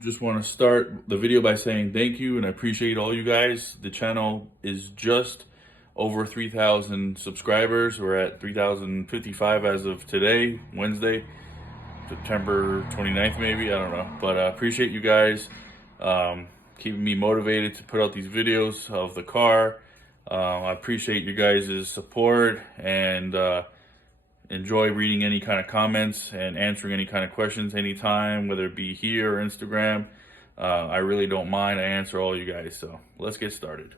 Just want to start the video by saying thank you and I appreciate all you guys. The channel is just over 3,000 subscribers. We're at 3,055 as of today, Wednesday, September 29th maybe, I don't know. But I appreciate you guys keeping me motivated to put out these videos of the car. I appreciate you guys' support and enjoy reading any kind of comments and answering any kind of questions anytime, whether it be here or Instagram. I really don't mind. I answer all you guys. So let's get started.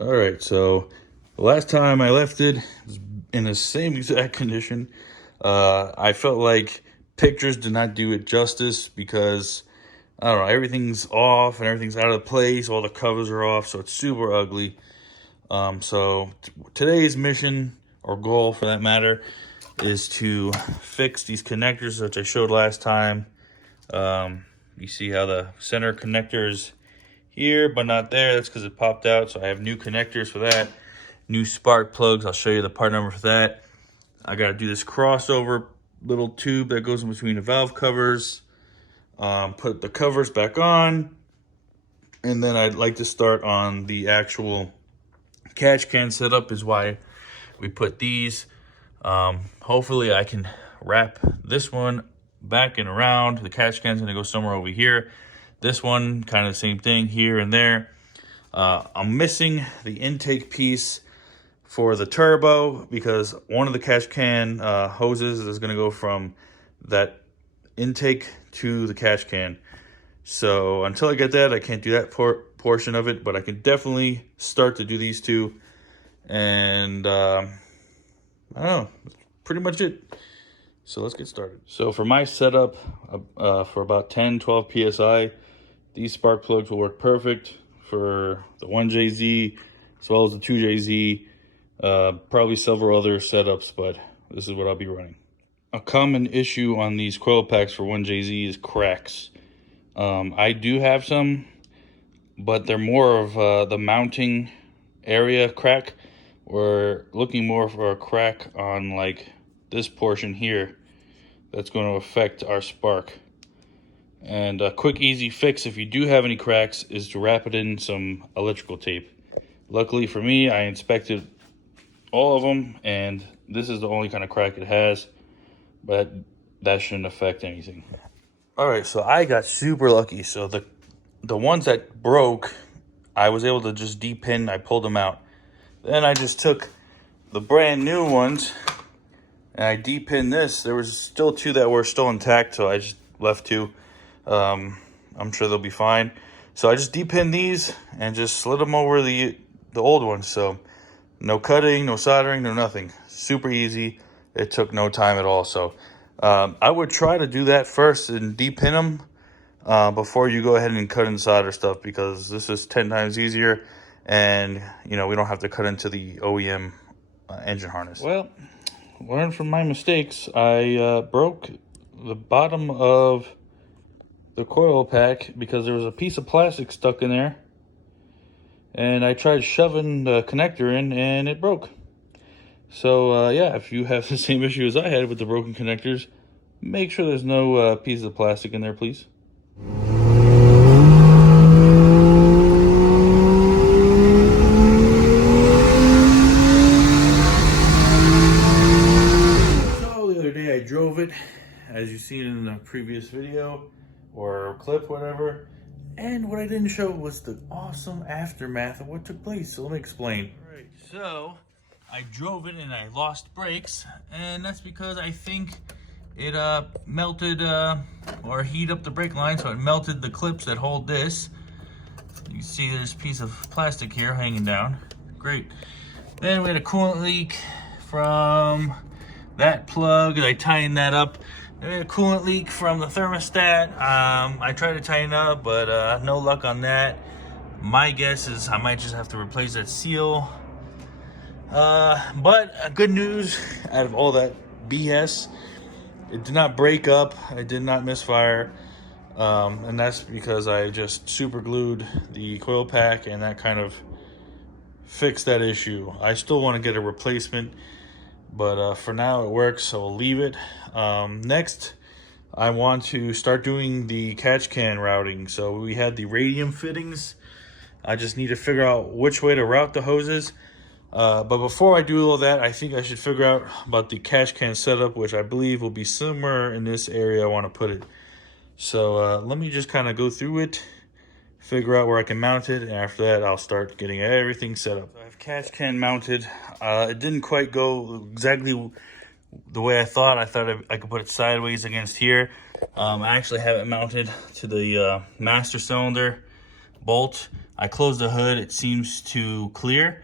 All right. So the last time I left it was in the same exact condition. I felt like pictures did not do it justice because I don't know, everything's off and everything's out of place. All the covers are off, so it's super ugly. So today's mission, or goal for that matter, is to fix these connectors that I showed last time. You see how the center connector is here but not there. That's because it popped out, so I have new connectors for that, new spark plugs. I'll show you the part number for that. I got to do this crossover little tube that goes in between the valve covers, put the covers back on, and then I'd like to start on the actual catch can setup is why we put these. Hopefully I can wrap this one back and around. The catch can's gonna go somewhere over here. This one, kind of the same thing here and there. I'm missing the intake piece for the turbo because one of the catch can hoses is gonna go from that intake to the catch can. So until I get that, I can't do that portion of it, but I can definitely start to do these two. And I don't know, that's pretty much it. So let's get started. So for my setup, for about 10-12 psi, these spark plugs will work perfect for the 1JZ as well as the 2JZ, probably several other setups, but this is what I'll be running. A common issue on these coil packs for 1JZ is cracks. I do have some, but they're more of the mounting area crack. We're looking more for a crack on like this portion here that's going to affect our spark. And a quick easy fix if you do have any cracks is to wrap it in some electrical tape. Luckily for me, I inspected all of them and this is the only kind of crack it has, but that shouldn't affect anything. All right, so I got super lucky. So the ones that broke, I was able to just depin. I pulled them out. Then I just took the brand new ones and I depinned this. There was still two that were still intact, so I just left two. I'm sure they'll be fine. So I just depinned these and just slid them over the old ones. So no cutting, no soldering, no nothing. Super easy. It took no time at all. So I would try to do that first and depin them before you go ahead and cut and solder stuff, because this is 10 times easier. And, you know, we don't have to cut into the OEM engine harness. Well, learn from my mistakes. I broke the bottom of the coil pack because there was a piece of plastic stuck in there. And I tried shoving the connector in and it broke. So, yeah, if you have the same issue as I had with the broken connectors, make sure there's no pieces of plastic in there, please. I drove it, as you seen in the previous video or clip, whatever, and what I didn't show was the awesome aftermath of what took place. So let me explain. All right, so I drove it and I lost brakes, and that's because I think it melted or heated up the brake line, so it melted the clips that hold this. You see this piece of plastic here hanging down. Great. Then we had a coolant leak from that plug. I tightened that up. I had a coolant leak from the thermostat. I tried to tighten up, but no luck on that. My guess is I might just have to replace that seal. But good news out of all that BS, it did not break up. I did not misfire. And that's because I just super glued the coil pack, and that kind of fixed that issue. I still want to get a replacement, but for now it works, so we'll leave it. Next, I want to start doing the catch can routing. So we had the radium fittings. I just need to figure out which way to route the hoses. But before I do all that, I think I should figure out about the catch can setup, which I believe will be somewhere in this area I want to put it. So let me just kind of go through it, figure out where I can mount it, and after that I'll start getting everything set up. I have catch can mounted. It didn't quite go exactly the way I thought. I thought I could put it sideways against here. I actually have it mounted to the master cylinder bolt. I closed the hood, it seems to clear.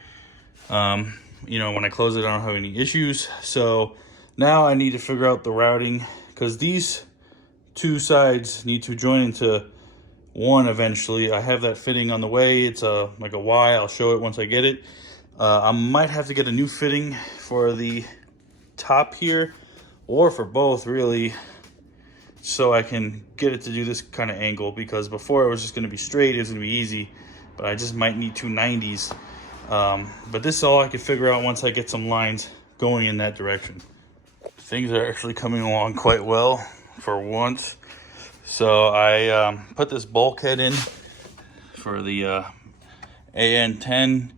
You know, when I close it, I don't have any issues. So now I need to figure out the routing, because these two sides need to join into one eventually. I have that fitting on the way. It's like a Y. I'll show it once I get it. I might have to get a new fitting for the top here, or for both really, so I can get it to do this kind of angle, because before it was just going to be straight, it was going to be easy, but I just might need two 90s. But this is all I can figure out once I get some lines going in that direction. Things are actually coming along quite well for once. So I put this bulkhead in for the AN10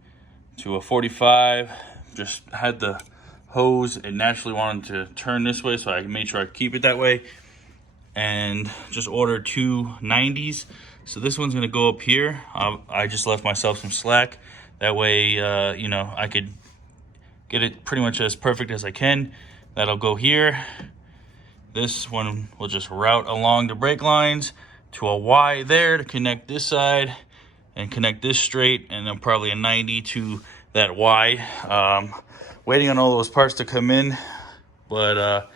to a 45. Just had the hose, it naturally wanted to turn this way, so I made sure I keep it that way, and just ordered two 90s. So this one's gonna go up here. I just left myself some slack. That way, you know, I could get it pretty much as perfect as I can. That'll go here. This one will just route along the brake lines to a Y there to connect this side and connect this straight, and then probably a 90 to that Y. Waiting on all those parts to come in, but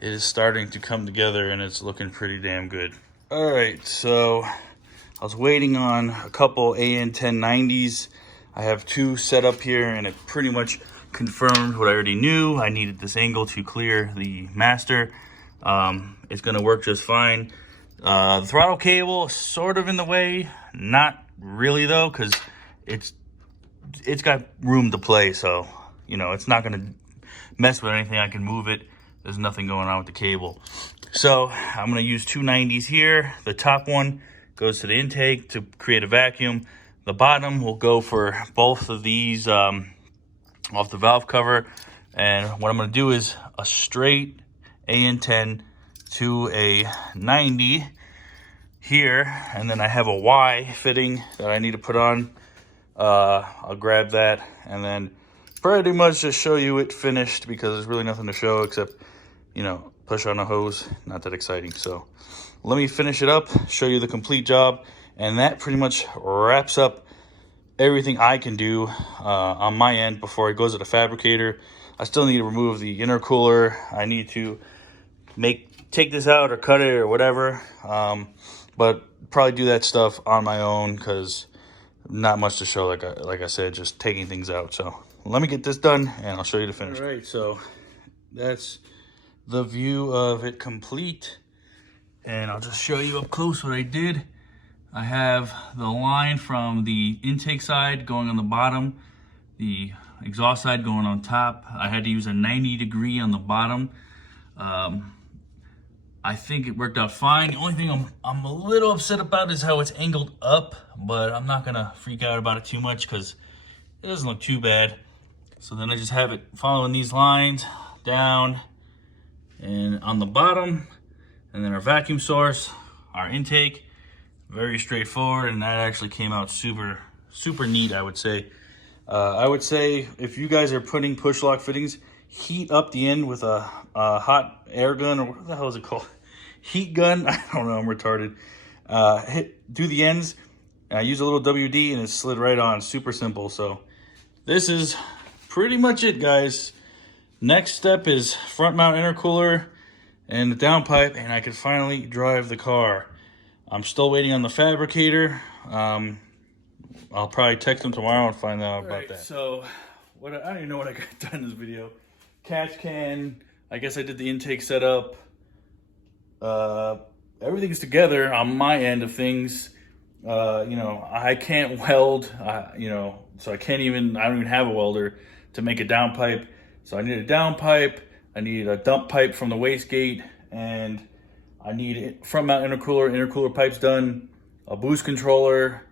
it is starting to come together and it's looking pretty damn good. All right, so I was waiting on a couple AN1090s. I have two set up here, and it pretty much confirmed what I already knew. I needed this angle to clear the master. It's gonna work just fine. The throttle cable is sort of in the way, not really though, because it's got room to play, so you know it's not gonna mess with anything. I can move it. There's nothing going on with the cable. So I'm gonna use two 90s here. The top one goes to the intake to create a vacuum. The bottom will go for both of these off the valve cover. And what I'm gonna do is a straight AN10 to a 90 here, and then I have a Y fitting that I need to put on. I'll grab that and then pretty much just show you it finished, because there's really nothing to show except, you know, push on a hose. Not that exciting. So let me finish it up, show you the complete job, and that pretty much wraps up everything I can do on my end before it goes to the fabricator. I still need to remove the intercooler. I need to take this out or cut it or whatever, but probably do that stuff on my own, because not much to show, like I said, just taking things out. So let me get this done and I'll show you the finish. All right, so that's the view of it complete, and I'll just show you up close what I did. I have the line from the intake side going on the bottom, the exhaust side going on top. I had to use a 90-degree on the bottom. I think it worked out fine. The only thing I'm a little upset about is how it's angled up, but I'm not gonna freak out about it too much because it doesn't look too bad. So then I just have it following these lines down and on the bottom, and then our vacuum source, our intake. Very straightforward, and that actually came out super neat, I would say. I would say if you guys are putting push lock fittings, heat up the end with a hot air gun, or what the hell is it called? Heat gun? I don't know, I'm retarded. Do the ends, and I use a little WD and it slid right on, super simple. So this is pretty much it, guys. Next step is front mount intercooler and the downpipe, and I can finally drive the car. I'm still waiting on the fabricator. I'll probably text them tomorrow and find out about that. So I don't even know what I got done in this video. Catch can, I guess I did the intake setup. Everything's together on my end of things. You know, I can't weld, you know, so I don't even have a welder to make a downpipe. So I need a downpipe, I need a dump pipe from the wastegate, and I need front mount intercooler pipes done, a boost controller,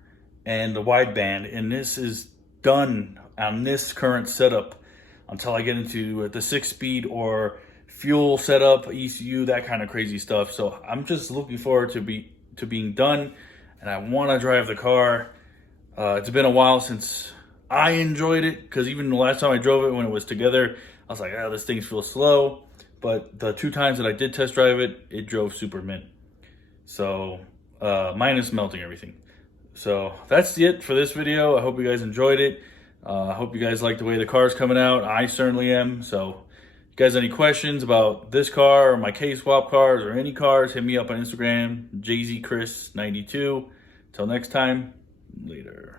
and the wideband. And this is done on this current setup until I get into the 6-speed or fuel setup, ECU, that kind of crazy stuff. So I'm just looking forward to being done, and I want to drive the car. It's been a while since I enjoyed it, because even the last time I drove it when it was together, I was like, oh, this thing feels slow. But the 2 times that I did test drive it, it drove super mint. So minus melting everything. So that's it for this video. I hope you guys enjoyed it. I hope you guys like the way the car's coming out. I certainly am. So if you guys have any questions about this car or my K-swap cars or any cars, hit me up on Instagram, JZChris92. Till next time, later.